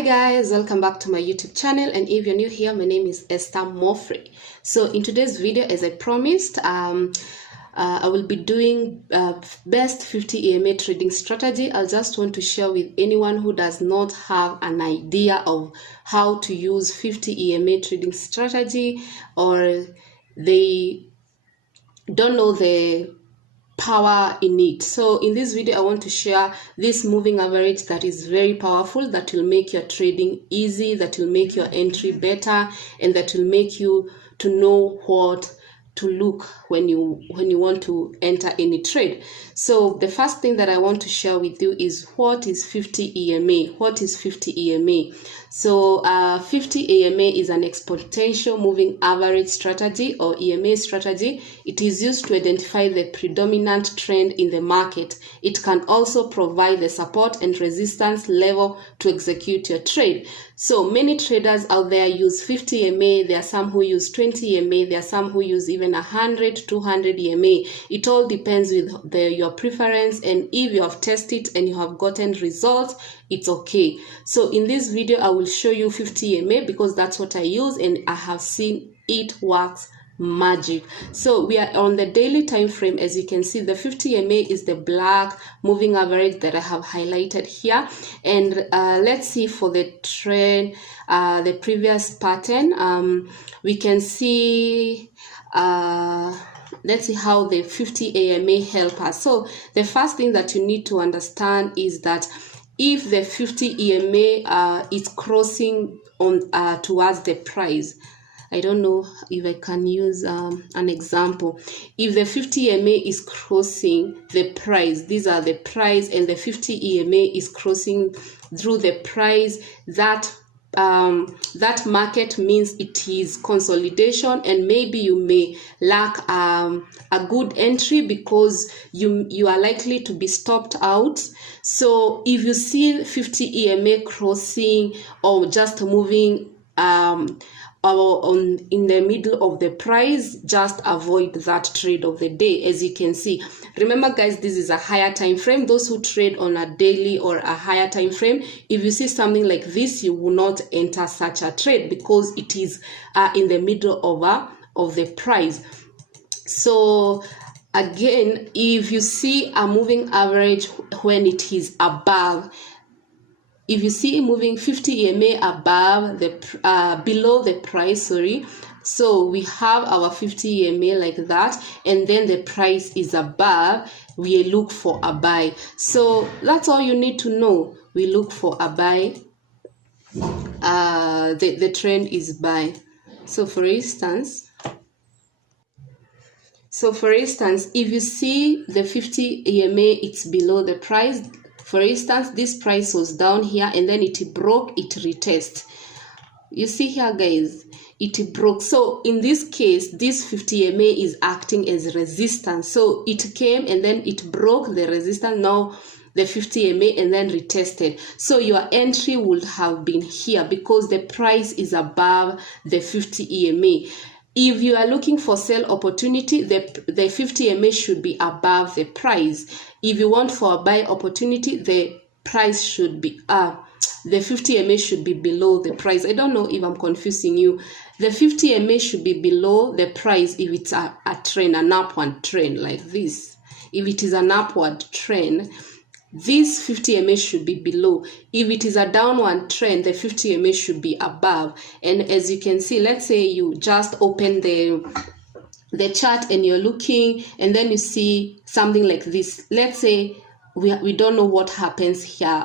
Hi guys, welcome back to my YouTube channel, and if you're new here, my name is Esther Mofrey. So in today's video, as I promised, I will be doing best 50 EMA trading strategy. I just want to share with anyone who does not have an idea of how to use 50 EMA trading strategy, or they don't know the power in it. So in this video, I want to share this moving average that is very powerful, that will make your trading easy, that will make your entry better, and that will make you to know what to look when you want to enter any trade. So the first thing that I want to share with you is what is 50 EMA. What is 50 EMA? So 50 EMA is an exponential moving average strategy, or EMA strategy. It is used to identify the predominant trend in the market. It can also provide the support and resistance level to execute your trade. So many traders out there use 50 EMA. There are some who use 20 EMA. There are some who use even 100, 200 EMA. It all depends with your preference, and if you have tested and you have gotten results, it's okay. So in this video, I will show you 50 EMA because that's what I use and I have seen it works magic. So we are on the daily time frame. As you can see, the 50 EMA is the black moving average that I have highlighted here. And let's see for the trend, the previous pattern. We can see let's see how the 50 EMA help us. So the first thing that you need to understand is that if the 50 EMA is crossing on towards the price, I don't know if I can use an example. If the 50 EMA is crossing the price, these are the price, and the 50 EMA is crossing through the price, that market means it is consolidation, and maybe you may lack a good entry because you are likely to be stopped out. So if you see 50 EMA crossing or just moving in the middle of the price, just avoid that trade of the day. As you can see, remember guys, this is a higher time frame. Those who trade on a daily or a higher time frame, if you see something like this, you will not enter such a trade because it is in the middle of the price. So again, if you see a moving average when it is above, if you see moving 50 EMA above the below the price, so we have our 50 EMA like that, and then the price is above, we look for a buy. So that's all you need to know. We look for a buy. The trend is buy. So for instance, if you see the 50 EMA, it's below the price. For instance, this price was down here and then it broke, it retest. You see here guys, it broke. So in this case, this 50 EMA is acting as resistance. So it came and then it broke the resistance, now the 50 EMA, and then retested. So your entry would have been here because the price is above the 50 EMA. If you are looking for sell opportunity, the 50 EMA should be above the price. If you want for a buy opportunity, the price should be the 50 EMA should be below the price. I don't know if I'm confusing you. The 50 EMA should be below the price if it's a trend, an upward trend like this. If it is an upward trend, this 50 EMA should be below. If it is a downward trend, the 50 EMA should be above. And as you can see, let's say you just open the chart and you're looking, and then you see something like this. Let's say we don't know what happens here.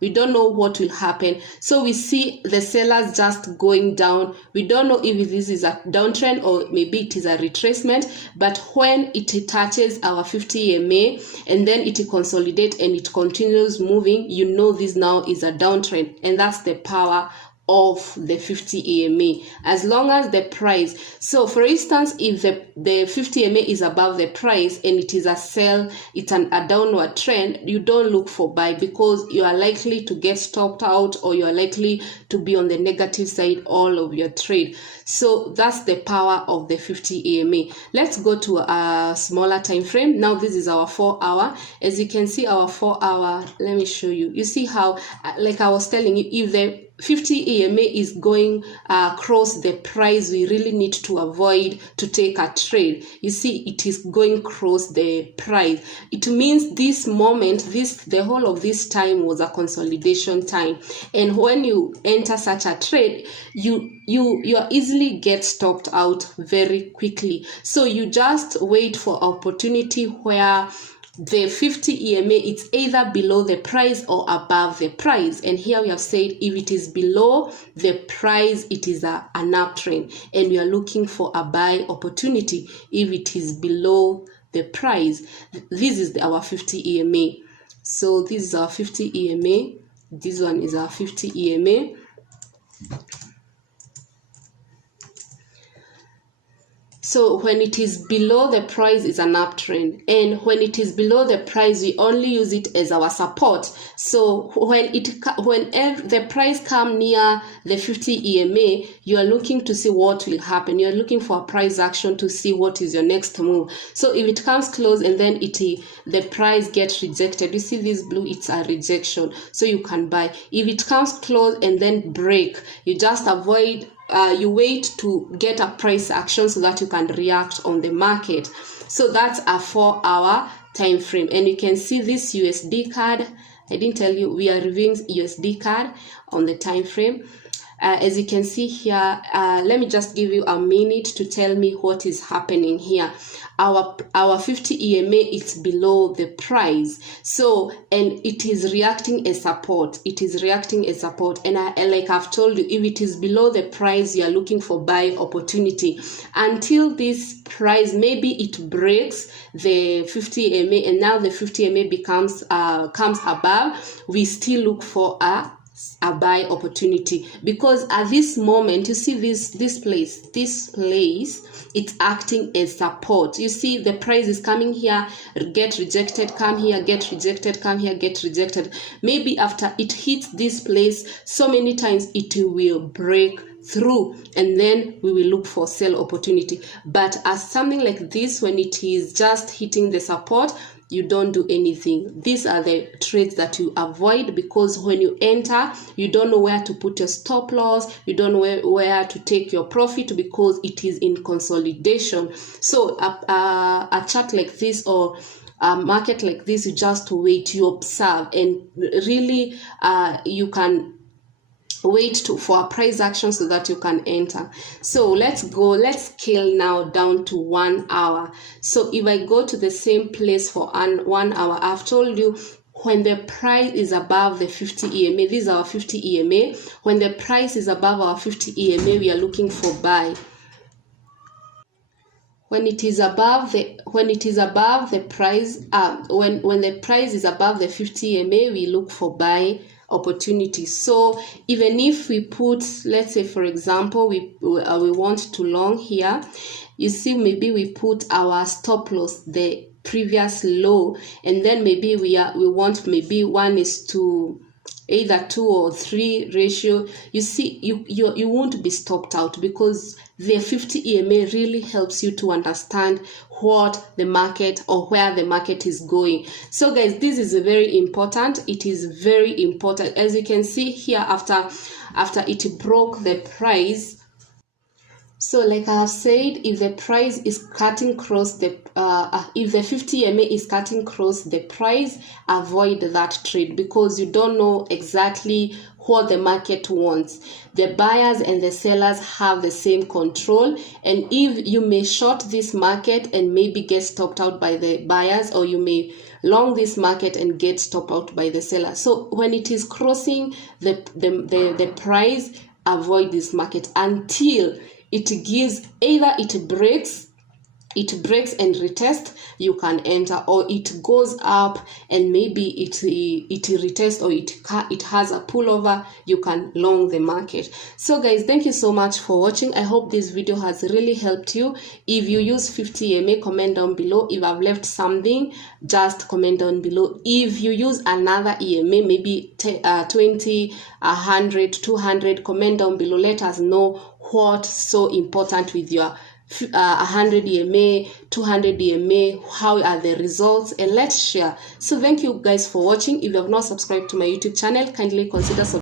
We don't know what will happen. So we see the sellers just going down. We don't know if this is a downtrend or maybe it is a retracement. But when it touches our 50 EMA and then it consolidates and it continues moving, you know this now is a downtrend. And that's the power of the 50 EMA, as long as the price. So for instance, if the 50 EMA is above the price and it is a sell, it's a downward trend, you don't look for buy, because you are likely to get stopped out, or you are likely to be on the negative side all of your trade. So that's the power of the 50 EMA. Let's go to a smaller time frame. Now this is our 4 hour. As you can see, our 4 hour, let me show you. You see how, like I was telling you, if the 50 EMA is going across the price, we really need to avoid to take a trade. You see, it is going across the price. It means this moment, the whole of this time was a consolidation time. And when you enter such a trade, you easily get stopped out very quickly. So you just wait for opportunity where the 50 EMA, it's either below the price or above the price. And here we have said if it is below the price, it is an uptrend, and we are looking for a buy opportunity if it is below the price. This is our 50 EMA. So this is our 50 EMA. This one is our 50 EMA. So when it is below the price, it's an uptrend, and when it is below the price, we only use it as our support. So when the price come near the 50 EMA, you are looking to see what will happen. You are looking for a price action to see what is your next move. So if it comes close and then the price gets rejected, you see this blue, it's a rejection, so you can buy. If it comes close and then break, you just avoid. You wait to get a price action so that you can react on the market. So that's a 4 hour time frame. And you can see this USD card. I didn't tell you, we are reviewing USD card on the time frame. As you can see here, let me just give you a minute to tell me what is happening here. Our 50 EMA is below the price, so, and it is reacting as support. It is reacting as support, and like I've told you, if it is below the price, you are looking for buy opportunity until this price, maybe it breaks the 50 EMA, and now the 50 EMA becomes comes above. We still look for a buy opportunity, because at this moment, you see this place, it's acting as support. You see the price is coming here, get rejected, come here, get rejected, come here, get rejected. Maybe after it hits this place so many times, it will break through, and then we will look for sell opportunity. But as something like this, when it is just hitting the support, you don't do anything. These are the trades that you avoid, because when you enter, you don't know where to put your stop loss, you don't know where to take your profit, because it is in consolidation. So a chart like this, or a market like this, you just wait, you observe, and really you can wait for a price action so that you can enter. So let's scale now down to 1 hour. So if I go to the same place for 1 hour, I've told you, when the price is above the 50 EMA, this is our 50 EMA. When the price is above our 50 EMA, we are looking for buy. When it is above the price, when the price is above the 50 EMA, we look for buy opportunity. So even if we put, let's say for example, we want to long here, you see, maybe we put our stop loss the previous low, and then maybe we want maybe 1 is to either 2 or 3 ratio. You see, you won't be stopped out, because the 50 EMA really helps you to understand what the market, or where the market is going. So guys, this is very important. It is very important. As you can see here, after it broke the price, so like I have said, if the price is cutting across the if the 50 EMA is cutting across the price, avoid that trade, because you don't know exactly what the market wants. The buyers and the sellers have the same control, and if you may short this market and maybe get stopped out by the buyers, or you may long this market and get stopped out by the seller. So when it is crossing the price, avoid this market until it gives, either it breaks it breaks and retest, you can enter, or it goes up and maybe it retest, or it has a pullover, you can long the market. So guys, thank you so much for watching. I hope this video has really helped you. If you use 50 EMA, comment down below. If I've left something, just comment down below. If you use another EMA, maybe 20, 100, 200, comment down below. Let us know what's so important with your 100 EMA, 200 EMA, how are the results, and let's share. So thank you guys for watching. If you have not subscribed to my YouTube channel, kindly consider subscribing.